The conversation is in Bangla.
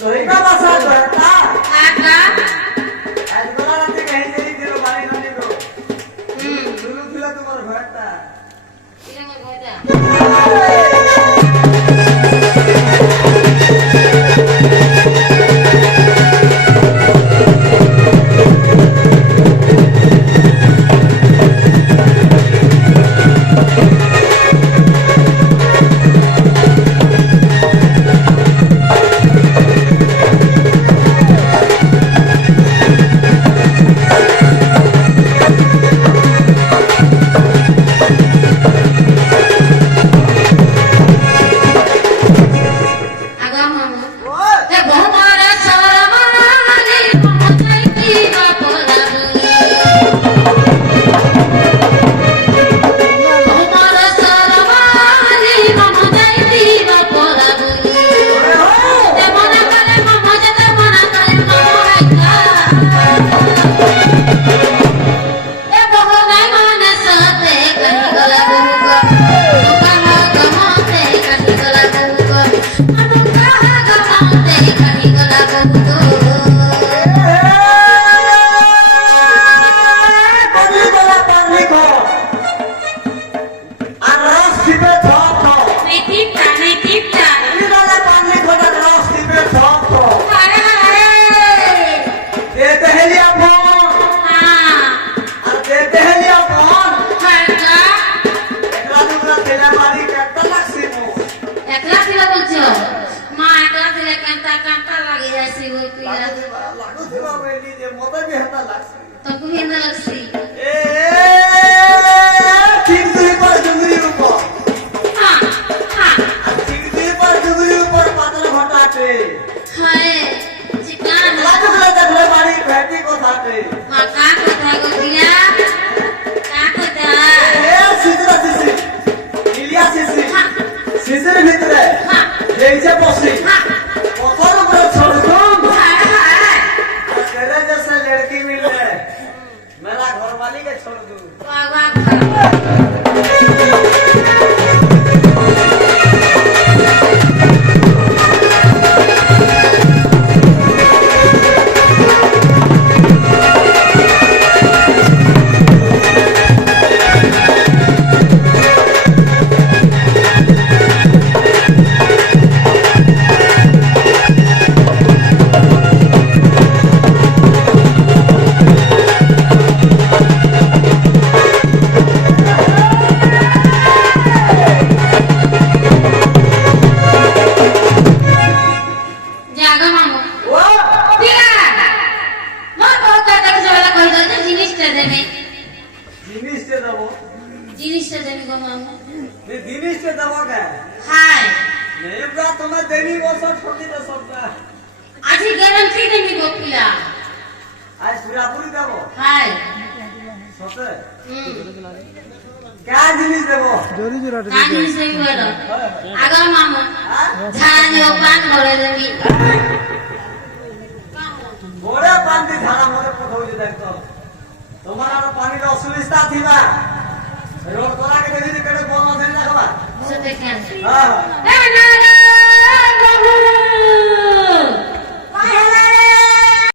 তোহিকা বাসা তোহতা आका আজ গোলা রাতে কहीं দেরি দিলো বাড়ি না নিলো দুলু দিলা তোমার ঘরটা इधर मत बैठा आगा मामा ওই ए बहुमारा सारा माने पहुंचाई की बापोला बहुमारा सारा माने पहुंचाई की बापोला ते मना करे मामा जते मना करे मामा ए बहुमाई माने साथे कहीं गला बहुगा दुकाना गमाते कहीं गला बहुगा अनुका गमाते कहीं गला बहुगा কবি বলা পানি খো আর রস দিবে সব তো नहीं टिपटा কবি বলা পানি খো আর রস দিবে সব তো अरे দে দেহলিয়া ফোন हाँ আর দে দেহলিয়া ফোন खाएगा একলা দুলা তেলা মারি কাটতা লাগছি মো एकला सिला बोलছো मां एकला सिला कांता लगी जैसी वो पिया লাগু দিবা বেলি যে মতে বি হতা লাগছি तो भी ना लगसी এ ঠিক দুই পর ডুগরি উপর हां हां আর ঠিক দুই পর ডুগরি উপর পাতল ঘটাতে हाय चिकन লাগু দিলা দেখলে বাড়ি ভেটি কথাতে मां का কথা গো পিয়া का কথা এ সিসরা সিসি ইলিয়া সিসি हां সিসির ভিতরে हां যেইছে বসি हां পথর উপরে ছড়ছম हाय हाय और तेरे जैसे लड़की मिले मेरा घर वाली के छोड़ दूं वाह वाह जागा मामू वो पिया मां बहुत तक जरा कहि दो जिनिसटा देबे जिनिस के दबो जिनिसटा देबे गो मामू ये जिनिस के दबो के हाय नहीं का तुम्हें देनी वो सब छोटी तो सब का आज गारंटी देबे गो पिया आज पूरा पूरी दबो हाय सोते क्या जिनिस दबो का जिनिस देबे बोलो आगा मामू हाँ छाड़ा जो पान भरे देबी गोरे पानी धारा मते पठाऊ जे देखो तुम्हारा पानी रो असुविधा थीबा रोड तोरा के देदी केड़े बोल न देना खबा से देखें हां ए ना ना